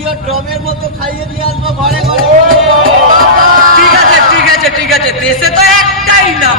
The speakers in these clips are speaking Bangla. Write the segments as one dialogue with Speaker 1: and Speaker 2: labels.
Speaker 1: পোলিও ড্রমের মতো খাইয়ে দিয়ে আসব ঘরে ঘরে।
Speaker 2: ঠিক আছে ঠিক আছে ঠিক আছে দেশে তো একটাই নাম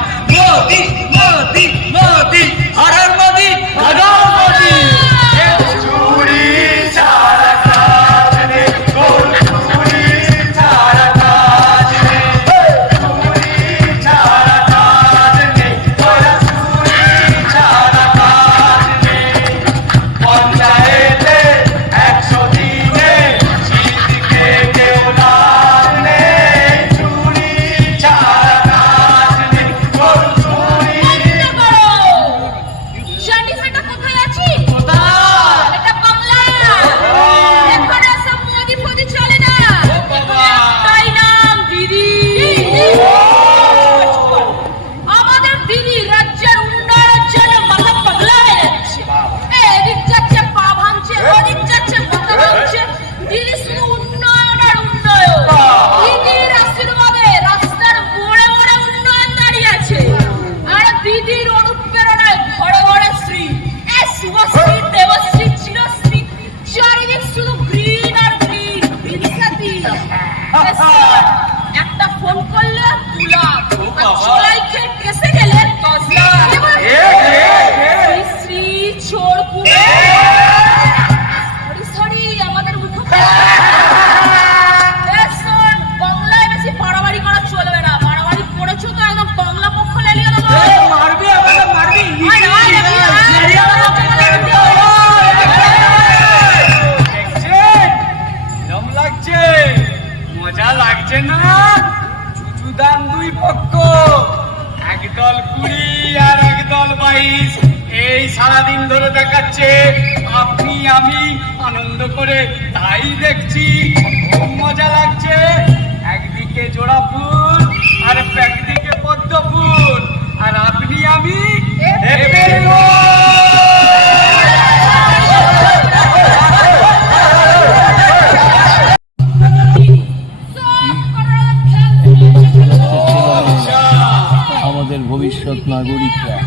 Speaker 3: আমাদের
Speaker 4: ভবিষ্যৎ নাগরিকরা।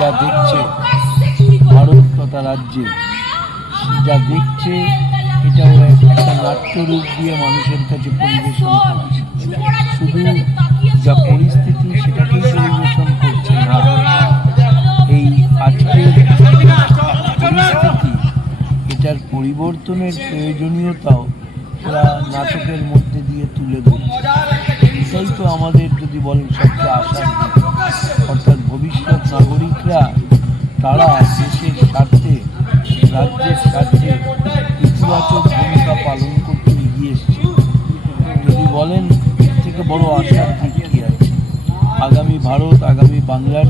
Speaker 4: যা দেখছে ভারত তথা রাজ্যে, যা দেখছে এটা ওরা একটা নাট্যরূপ দিয়ে মানুষের কাছে পরিবেশন করছে শুধু যা পরিস্থিতি সেটাকেই পরিবেশন করছে না, এই আজকের পরিস্থিতি, এটার পরিবর্তনের প্রয়োজনীয়তাও ওরা নাটকের মধ্যে দিয়ে তুলে ধরছে এটাই তো আমাদের যদি বলেন সবচেয়ে আশা। অর্থাৎ ভবিষ্যৎ নাগরিকরা, তারা দেশের স্বার্থে, রাজ্যের স্বার্থে ইতিবাচক ভূমিকা পালন করতে এগিয়ে এসছে। যদি বলেন, এর থেকে বড় আশার দিক কি আছে? আগামী ভারত, আগামী বাংলার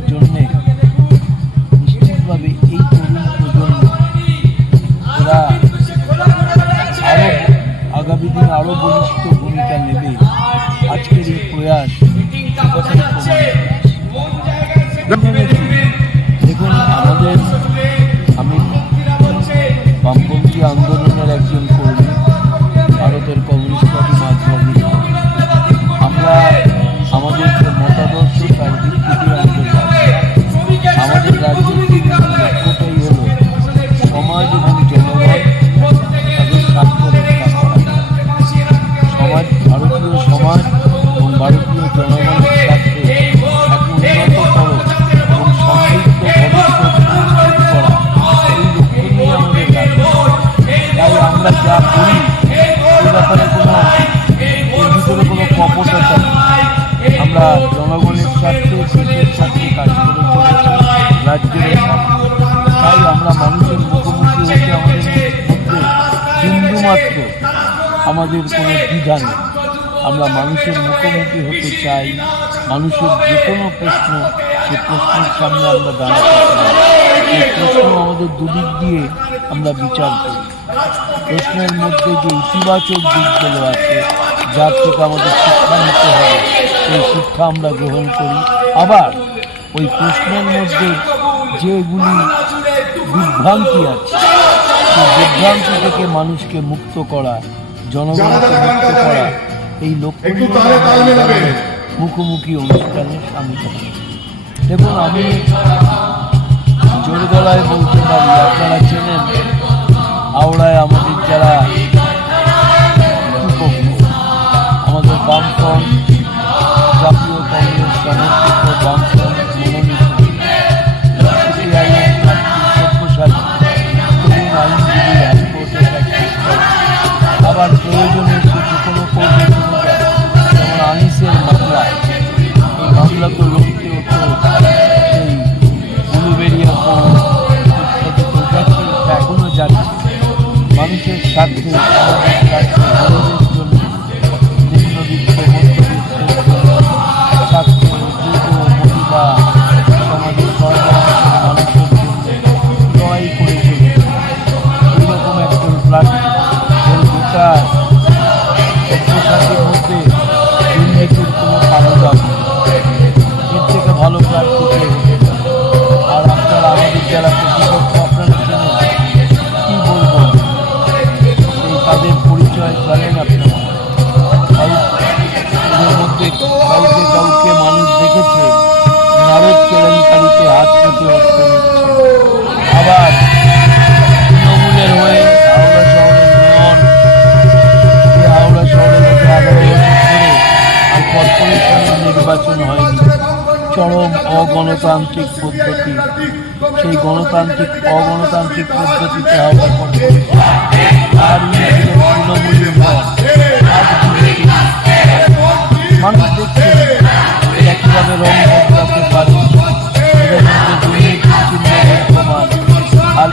Speaker 4: আমাদের কোনো দ্বিধা নেই। আমরা মানুষের মুখোমুখি হতে চাই। মানুষের যে কোনো প্রশ্ন, সে প্রশ্নের সামনে আমরা দাঁড়াতে চাই। প্রশ্ন আমাদের দুদিক দিয়ে আমরা বিচার করি। প্রশ্নের মধ্যে যে ইতিবাচক দিকগুলো আছে, যার থেকে আমাদের শিক্ষা নিতে হবে, সেই শিক্ষা আমরা গ্রহণ করি। আবার ওই প্রশ্নের মধ্যে যেগুলি বিভ্রান্তি আছে, সেই বিভ্রান্তি থেকে মানুষকে মুক্ত করা জনগণকে করা এই লক্ষ্য মুখোমুখি অনুষ্ঠানে সামিল হব দেখুন আমি জোর গলায় বলতে পারি আপনারা চেনেন হাওড়ায় আমাদের যারা আমাদের বামফ্রন্ট জাতীয় কংগ্রেস সমর্থিত বামফ্রন্ট আবার প্রয়োজনে সে যে কোনো চলে যেমন আনিসের মামলা এই মামলা তো লোককে হতো, সেই ব্লুবেরিয়া কোর্ট ইত্যাদিতে যাচ্ছে এখনও যাচ্ছে মানুষের স্বার্থে স্বার্থে ভালো প্রার্থী? আর আপনারা আমাদের যারা অগণতান্ত্রিক পদ্ধতি, সেই গণতান্ত্রিক, অগণতান্ত্রিক পদ্ধতিতে আর উনি ছিলেন তৃণমূলের মানুষ দেখছে এরা কীভাবে রং বদলাতে আর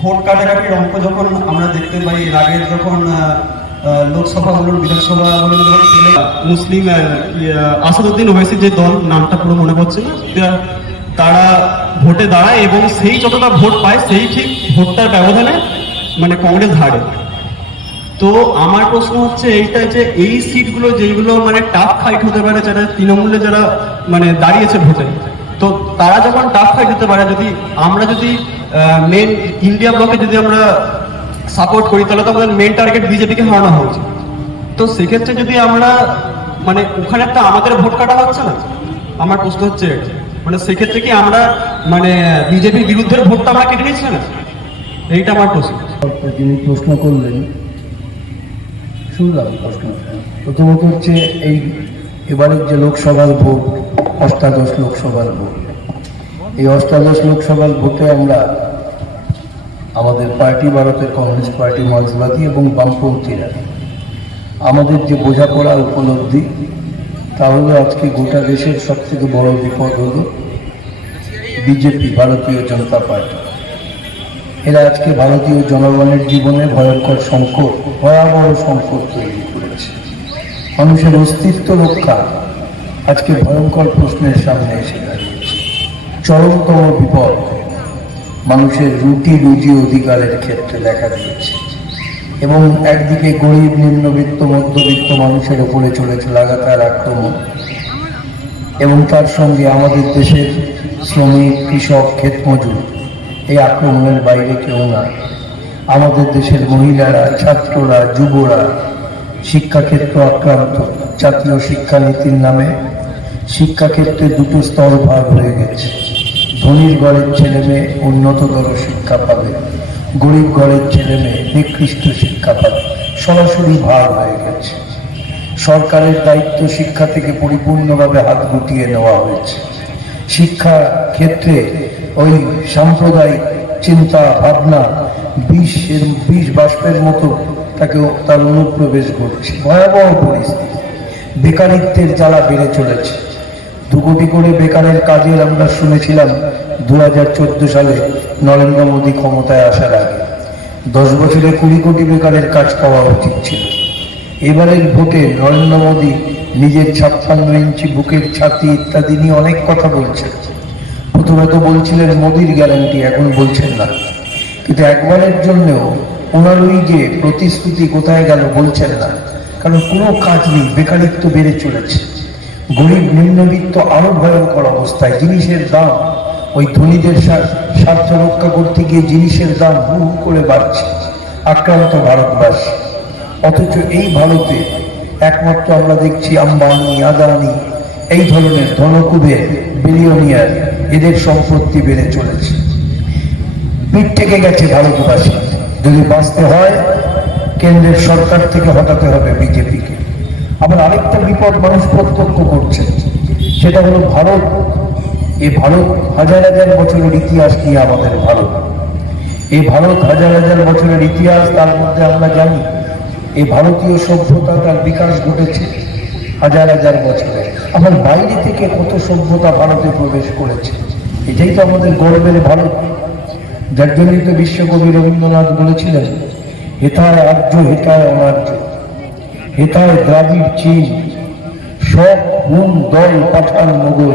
Speaker 5: ভোট কাটাকাটির অঙ্ক যখন আমরা দেখতে পাই এর আগের যখন লোকসভা বলুন বিধানসভা বলুন মুসলিম ইয়ে, আসাদুদ্দিন ওয়েসির যে দল নামটা পুরো মনে পড়ছে না? তারা ভোটে দাঁড়ায় এবং সেই যতটা ভোট পায় সেই ঠিক ভোটটার ব্যবধানে মানে কংগ্রেস হারে। তো আমার প্রশ্ন হচ্ছে এইটা যে এই সিটগুলো যেগুলো মানে টাফ ফাইট হতে পারে যারা তৃণমূলে যারা মানে দাঁড়িয়েছে ভোটে তো তারা যখন টাফ ফাইট হতে পারে যদি আমরা যদি মেন ইন্ডিয়া ব্লকে যদি আমরা সাপোর্ট করি, তাহলে তো আমাদের মেন টার্গেট বিজেপিকে হারানো হওয়া উচিত তো সেক্ষেত্রে যদি আমরা মানে ওখানে একটা আমাদের ভোট কাটা হচ্ছে না? আমার প্রশ্ন হচ্ছে। মানে সেক্ষেত্রে কি আমরা মানে বিজেপির বিরুদ্ধে ভোটটা আমরা কেটে নিচ্ছি না? এইটা আমার প্রশ্ন।
Speaker 4: যিনি প্রশ্ন করলেন, শুনলাম প্রশ্নটা প্রথমত হচ্ছে এই এবারের যে লোকসভার ভোট, অষ্টাদশ লোকসভার ভোট এই অষ্টাদশ লোকসভার ভোটে আমরা আমাদের পার্টি, ভারতের কংগ্রেস পার্টি, মার্ক্সবাদী এবং বামপন্থীরা। আমাদের যে বোঝাপড়া উপলব্ধি, তা হলো আজকে গোটা দেশের সব থেকে বড় বিপদ হলো বিজেপি, ভারতীয় জনতা পার্টি। এরা আজকে ভারতীয় জনগণের জীবনে ভয়ঙ্কর সংকট, ভয়াবহ সংকট তৈরি করেছে। মানুষের অস্তিত্ব রক্ষা আজকে ভয়ঙ্কর প্রশ্নের সামনে এসে দাঁড়িয়েছে। চরমতম বিপদ মানুষের রুটি রুজি অধিকারের ক্ষেত্রে দেখা দিয়েছে। এবং একদিকে গরিব, নিম্নবিত্ত, মধ্যবিত্ত মানুষের উপরে চলেছে লাগাতার আক্রমণ। এবং তার সঙ্গে আমাদের দেশের শ্রমিক, কৃষক, ক্ষেতমজুর, এই আক্রমণের বাইরে কেউ না আমাদের দেশের মহিলারা, ছাত্ররা, যুবরা, শিক্ষাক্ষেত্র আক্রান্ত, জাতীয় শিক্ষানীতির নামে শিক্ষাক্ষেত্রে দুটো স্তর ভাগ হয়ে গেছে। ধনীর ঘরের ছেলে মেয়ে উন্নততর শিক্ষা পাবে, গরিব ঘরের ছেলে মেয়ে নিকৃষ্ট শিক্ষা পাবে। সরাসরি ভার হয়ে গেছে। সরকারের দায়িত্ব শিক্ষা থেকে পরিপূর্ণভাবে হাত গুটিয়ে নেওয়া হয়েছে। শিক্ষা ক্ষেত্রে ওই সাম্প্রদায়িক চিন্তা, ভাবনা, বিষ বিষ বাষ্পের মতো তাকে তার অনুপ্রবেশ ঘটছে। ভয়াবহ পরিস্থিতি। বেকারিত্বের জ্বালা বেড়ে চলেছে। দু কোটি করে বেকারের কাজের আমরা শুনেছিলাম দু হাজার চোদ্দ সালে নরেন্দ্র মোদী ক্ষমতায় আসার আগে। দশ বছরে কুড়ি কোটি বেকারের কাজ পাওয়া উচিত ছিল। এবারের ভোটে নরেন্দ্র মোদী নিজের ছাপ্পান্ন ইঞ্চি বুকের ছাতি ইত্যাদি নিয়ে অনেক কথা বলছেন। প্রথমে তো বলছিলেন, মোদির গ্যারান্টি এখন বলছেন না। কিন্তু একবারের জন্যও ওনার ওই যে প্রতিশ্রুতি কোথায় গেল বলছেন না। কারণ কোনো কাজ নেই, বেকারিত্ব বেড়ে চলেছে। গরিব নিম্নবিত্ত আরও ভয়ঙ্কর অবস্থায় জিনিসের দাম, ওই ধনীদের স্বার- স্বার্থ রক্ষা করতে গিয়ে জিনিসের দাম হু হু করে বাড়ছে, আক্রান্ত ভারতবাসী। অথচ এই ভারতে একমাত্র আমরা দেখছি আম্বানি, আদানি, এই ধরনের ধনকুবের বিলিয়নিয়ার এদের সম্পত্তি বেড়ে চলেছে। পিঠ থেকে গেছে ভারতবাসী। যদি বাঁচতে হয়, কেন্দ্রের সরকার থেকে হটাতে হবে বিজেপিকে। আবার আরেকটা বিপদ মানুষ প্রত্যক্ষ করছে। সেটা হলো ভারত। এ ভারত হাজার হাজার বছরের ইতিহাস নিয়ে আমাদের ভারত? এই ভারত হাজার হাজার বছরের ইতিহাস, তার মধ্যে আমরা জানি এই ভারতীয় সভ্যতা তার বিকাশ ঘটেছে হাজার হাজার বছরে। আবার বাইরে থেকে কত সভ্যতা ভারতে প্রবেশ করেছে? এটাই তো আমাদের গর্বের ভারত। যার জন্যই তো বিশ্বকবি রবীন্দ্রনাথ বলেছিলেন, হেথায় আর্য হেথায় অনার্য। হেথায় দ্রাবিড় চীন সব গুণ দল পাঠান মোগল।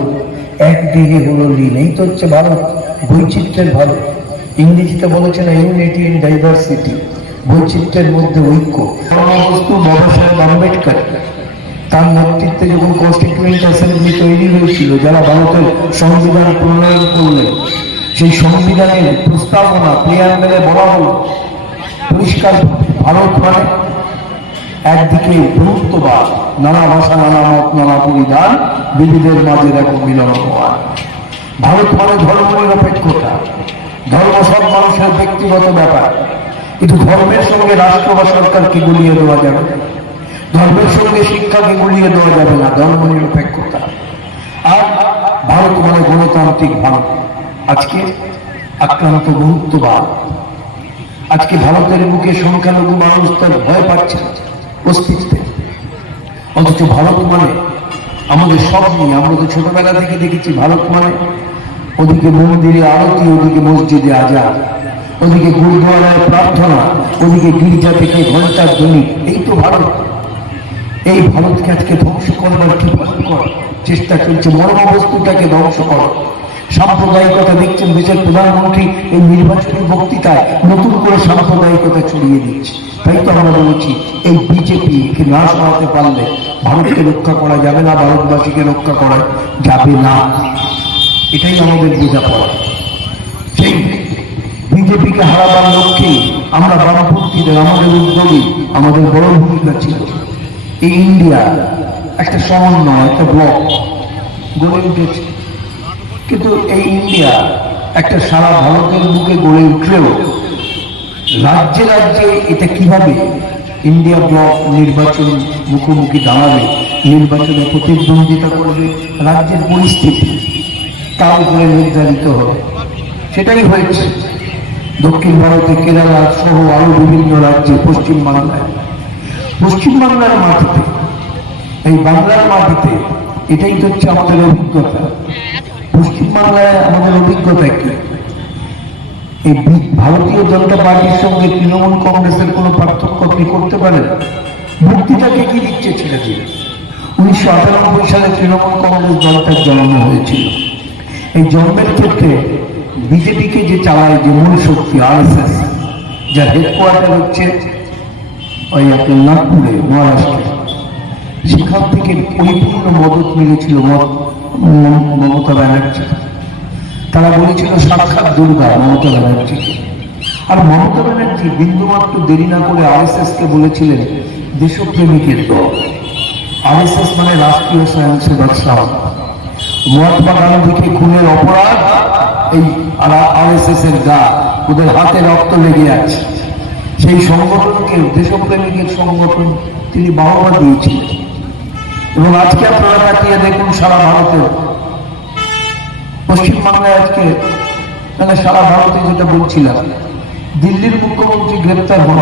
Speaker 4: একদিকে হলো লীন এই তো হচ্ছে ভারত, বৈচিত্র্যের ভারত। ইংরেজিতে বলেছেন ইউনিটি ইন ডাইভার্সিটি বৈচিত্র্যের মধ্যে ঐক্য। বস্তু, বাবা সাহেব আম্বেদকর, তার নেতৃত্বে যখন কনস্টিটিউয়েন্ট অ্যাসেম্বলি তৈরি হয়েছিল, যারা ভারতের সংবিধান প্রণয়ন করলেন, সেই সংবিধানের প্রস্তাবনা প্রিয়াঙ্গলে বলা হলো, পরিষ্কার ভারত মানে একদিকে গুরুত্ববাদ নানা ভাষা, নানা মত, নানা পরিধান, বিবিধের মাঝে দেখো মিলন হওয়া ভারত মানে ধর্ম নিরপেক্ষতা। ধর্ম সব মানুষের ব্যক্তিগত ব্যাপার। কিন্তু ধর্মের সঙ্গে রাষ্ট্র বা সরকারকে গুলিয়ে দেওয়া যাবে না। ধর্মের সঙ্গে শিক্ষাকে গুলিয়ে দেওয়া যাবে না, ধর্ম নিরপেক্ষতা। আর ভারত মানে গণতান্ত্রিক ভারত। আজকে আক্রান্ত গুরুত্ববাদ আজকে ভারতের বুকে সংখ্যালঘু মানুষ তার ভয় পাচ্ছে অস্তিত্বে অথচ ভারত মানে আমাদের সব নিয়ে, আমরা তো ছোটবেলা থেকে দেখেছি ভারত মানে ওদিকে মন্দিরে আরতি, ওদিকে মসজিদে আজাদ, ওদিকে গুরুদ্বারায় প্রার্থনা, ওদিকে গির্জা থেকে ঘণ্টার ধ্বনি, এই তো ভারত। এই ভারতকে আজকে ধ্বংস করবার কি ভয়ঙ্কর চেষ্টা চলছে মর্ম বস্তুটাকে ধ্বংস করো সাম্প্রদায়িকতা দেখছেন দেশের প্রধানমন্ত্রী এই নির্বাচনী বক্তৃতায় নতুন করে সাম্প্রদায়িকতা ছড়িয়ে দিচ্ছে। তাই তো আমরা বলছি, এই বিজেপি কে না সরাতে পারলে ভারতকে রক্ষা করা যাবে না, ভারতবাসীকে রক্ষা করা যাবে না। এটাই আমাদের বোঝাপড়া সেই বিজেপিকে হারাবার লক্ষ্যে আমরা বামপন্থীদের, আমাদের উদ্যোগী, আমাদের বড় ভূমিকা ছিল। এই ইন্ডিয়া একটা সমন্বয়, একটা ব্লক গড়ে উঠেছে। কিন্তু এই ইন্ডিয়া একটা সারা ভারতের বুকে গড়ে উঠলেও রাজ্যে রাজ্যে এটা কীভাবে ইন্ডিয়া ব্লক নির্বাচন মুখোমুখি দাঁড়াবে, নির্বাচনে প্রতিদ্বন্দ্বিতা করবে, রাজ্যের পরিস্থিতি তার উপরে নির্ধারিত হবে। সেটাই হয়েছে। দক্ষিণ ভারতে কেরালা সহ আরও বিভিন্ন রাজ্যে পশ্চিম বাংলায়। পশ্চিম বাংলার মাটিতে, এই বাংলার মাটিতে এটাই হচ্ছে আমাদের অভিজ্ঞতা। পশ্চিম বাংলায় আমাদের অভিজ্ঞতা কি? এই ভারতীয় জনতা পার্টির সঙ্গে তৃণমূল কংগ্রেসের কোনো পার্থক্য আপনি করতে পারেন? মুক্তিটাকে কি দিচ্ছে ছেড়ে দিয়ে উনিশশো আটানব্বই সালে তৃণমূল কংগ্রেস দলটার জন্ম হয়েছিল। এই জন্মের ক্ষেত্রে বিজেপিকে যে চালায় যে মূল শক্তি আরএসএস, যার হেডকোয়ার্টার হচ্ছে ওই আপনার নাগপুরে, মহারাষ্ট্রে। সেখান থেকে পরিপূর্ণ মদত মিলেছিল মমতা ব্যানার্জি তারা বলেছিল, সাক্ষাৎ দুর্গা, মমতা ব্যানার্জিকে আর মমতা ব্যানার্জি বিন্দুমাত্র দেরি না করে আরএসএস কে বলেছিলেন, দেশপ্রেমিকের দল। আরএসএস মানে রাষ্ট্রীয় স্বয়ংসেবক সংঘ মহাত্মা গান্ধীকে খুনের অপরাধ, এই আরএসএস এর গা, ওদের হাতে রক্ত লেগে আছে। সেই সংগঠনকে, দেশপ্রেমিকের সংগঠন, তিনি বাহবা দিয়েছিলেন। এবং আজকে আপনারা তাকিয়ে দেখুন সারা ভারতে পশ্চিমবাংলায় আজকে মানে সারা ভারতে যেটা বলছিলাম, দিল্লির মুখ্যমন্ত্রী গ্রেপ্তার হন,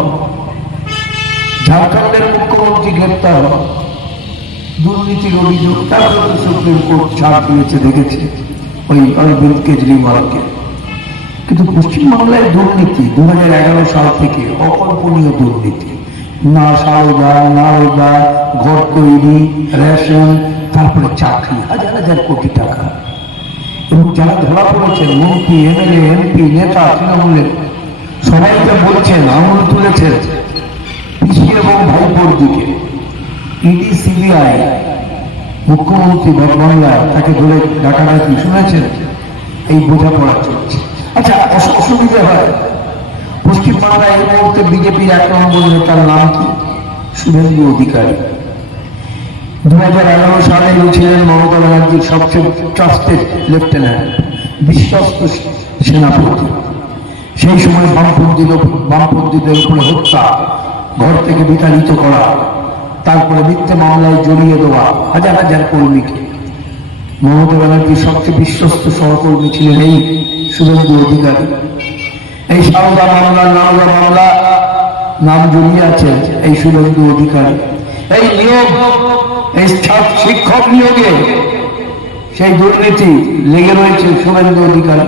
Speaker 4: ঝাড়খণ্ডের মুখ্যমন্ত্রী গ্রেপ্তার হন, দুর্নীতির অভিযোগ তারপরে তো সুপ্রিম কোর্ট ছাড় দিয়েছে, দেখেছে, ওই অরবিন্দ কেজরিওয়ালকে। কিন্তু পশ্চিমবাংলায় দুর্নীতি দু এগারো সাল থেকে অকল্পনীয় দুর্নীতি। না সারদা নারদা ঘর তৈরি, রেশন, তারপরে চাকরি, হাজার হাজার কোটি টাকা। এবং যারা ধরা পড়েছেন, মন্ত্রী, এমএলএ, এমপি, নেতা, তৃণমূলের, সবাই যা বলছেন তুলেছেন এবং ভাইপোর দিকে। ইডি, সিবিআই, মুখ্যমন্ত্রী বাংলায় তাকে ধরে ডাকাডাকি, শুনেছেন? এই বোঝাপড়া চলছে। আচ্ছা অস- অসুবিধা হয়। পশ্চিমবাংলায় এই মুহূর্তে বিজেপির এক নম্বর নেতার নাম কি? শুভেন্দু অধিকারী। দু হাজার এগারো সালে ছিলেন মমতা ব্যানার্জির সবচেয়ে ট্রাস্টেড লেফটেন্যান্ট বিশ্বস্ত সেনাপতি। সেই সময় বামপন্থীদের বামপন্থীদের উপরে হত্যা, ঘর থেকে বিতাড়িত করা, তারপরে মিথ্যে মামলায় জড়িয়ে দেওয়া হাজার হাজার কর্মীকে। মমতা ব্যানার্জির সবচেয়ে বিশ্বস্ত সহকর্মী ছিলেন এই শুভেন্দু অধিকারী। এই সারদা মামলা নারদা মামলা নাম জড়িয়ে আছে এই শুভেন্দু অধিকারী। এই নিয়োগ শিক্ষক নিয়োগে সেই দুর্নীতি লেগে রয়েছে শুভেন্দু অধিকারী।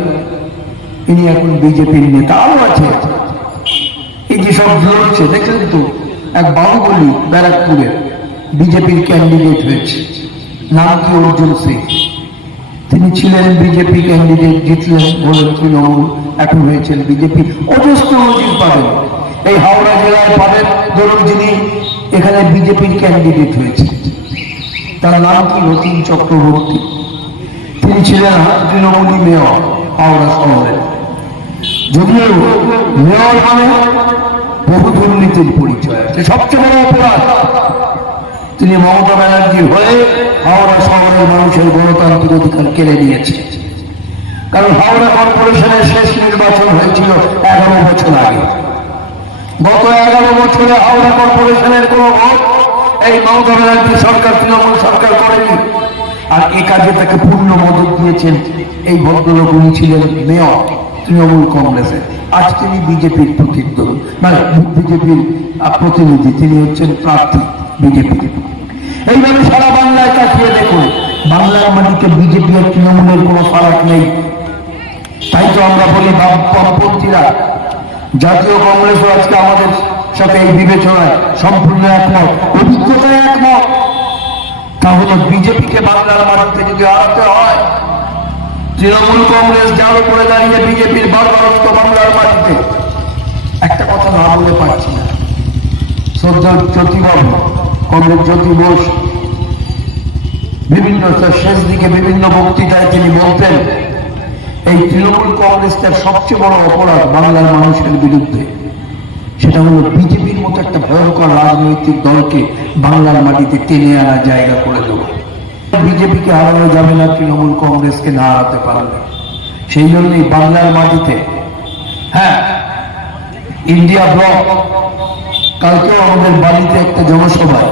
Speaker 4: ইনি এখন বিজেপির নেতা। আরও আছে। এই যে সব লড়ছে দেখলেন তো, এক বাহুবলী ব্যারাকপুরে বিজেপির ক্যান্ডিডেট হয়েছে। নাম কি অর্জুন সিং? তিনি ছিলেন বিজেপি ক্যান্ডিডেট জিতলেন বলেন তৃণমূল। এখন হয়েছেন বিজেপি অজস্র নজির পাবেন। এই হাওড়া জেলায় পাবেন। ধরুন যিনি এখানে বিজেপির ক্যান্ডিডেট হয়েছে। তার নাম কি? রতিন চক্রবর্তী। তিনি ছিলেন তৃণমূলী মেয়র হাওড়া শহরের যদিও মেয়র মানে বহু দুর্নীতির পরিচয়। আছে সবচেয়ে বড় অপরাধ। তিনি মমতা ব্যানার্জির হয়ে হাওড়া শহরের মানুষের গণতান্ত্রিক অধিকার কেড়ে নিয়েছে কারণ হাওড়া কর্পোরেশনের শেষ নির্বাচন হয়েছিল এগারো বছর আগে। গত এগারো বছরে হাওড়া কর্পোরেশনের কোন ভোট এই মমতা সরকার তৃণমূল সরকার করেনি। আর এ কাজে তাকে পূর্ণ মদত দিয়েছেন এই ভদ্রলোক, উনি ছিলেন মেয়র তৃণমূল কংগ্রেসের আজ তিনি বিজেপির প্রতিদ্বন্দ্বী। মানে বিজেপির প্রতিনিধি, তিনি হচ্ছেন প্রার্থী বিজেপি এইভাবে সারা বাংলায় তাকিয়ে দেখুন, বাংলার মাটিতে বিজেপি আর তৃণমূলের কোনো ফারাক নেই। তাই তো আমরা বলি বাম- বামপন্থীরা। জাতীয় কংগ্রেসও আজকে আমাদের সাথে এই বিবেচনায় সম্পূর্ণ একমত অভিজ্ঞতায় একমত। তাহলে বিজেপিকে বাংলার মাটিতে যদি হারাতে হয়, তৃণমূল কংগ্রেস যার উপরে দাঁড়িয়ে বিজেপির বারবারত্ব বাংলার মাটিতে, একটা কথা না বলে পারছি না। শ্রদ্ধা জ্যোতিবাবু, কংগ্রেস জ্যোতি বোস, বিভিন্ন শেষ দিকে বিভিন্ন বক্তৃতায় তিনি বলতেন, এই তৃণমূল কংগ্রেসটার সবচেয়ে বড় অপরাধ বাংলার মানুষের বিরুদ্ধে। সেটা হলো বিজেপির মতো একটা ভয়ঙ্কর রাজনৈতিক দলকে বাংলার মাটিতে টেনে আনার জায়গা করে দেব বিজেপিকে হারানো যাবে না, তৃণমূল কংগ্রেসকে না হারাতে পারবে। সেই জন্যই বাংলার মাটিতে হ্যাঁ ইন্ডিয়া ব্লক, কালকেও আমাদের বাড়িতে একটা জনসভায়